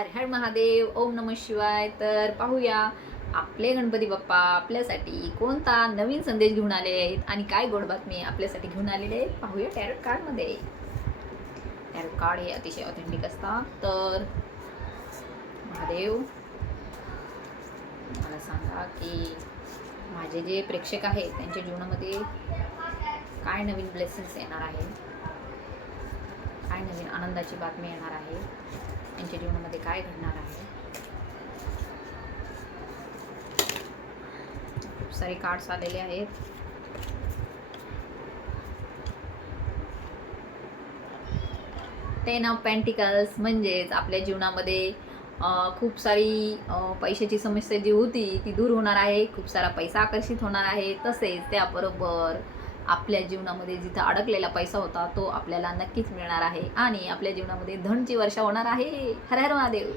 हर हर महादेव ओम नम शिवाय. तर पाहूया आपले गणपती बाप्पा आपल्यासाठी कोणता नवीन संदेश घेऊन आले आहेत आणि काय गोड बातमी आपल्यासाठी घेऊन आलेले आहेत पाहूया टॅरोट कार्डमध्ये टॅरोट कार्ड हे अतिशय ऑथेंटिक असतात. तर महादेव मला सांगा की माझे जे प्रेक्षक आहेत त्यांच्या जीवनामध्ये काय नवीन ब्लेसिंग्स येणार आहे काय नवीन आनंदाची बातमी येणार आहे? त्यांच्या जीवनामध्ये काय घडणार आहे? खूप सारे कार्ड्स आलेले आहेत. टेन ऑफ पेंटिकल्स म्हणजेच आपल्या जीवनामध्ये खूप सारी पैशाची समस्या जी होती ती दूर होणार आहे. खूप सारा पैसा आकर्षित होणार आहे. तसेच त्याबरोबर आपल्या जीवनामध्ये जिथं अडकलेला पैसा होता तो आपल्याला नक्कीच मिळणार आहे. आणि आपल्या जीवनामध्ये धनची वर्षा होणार आहे. हर हर महादेव.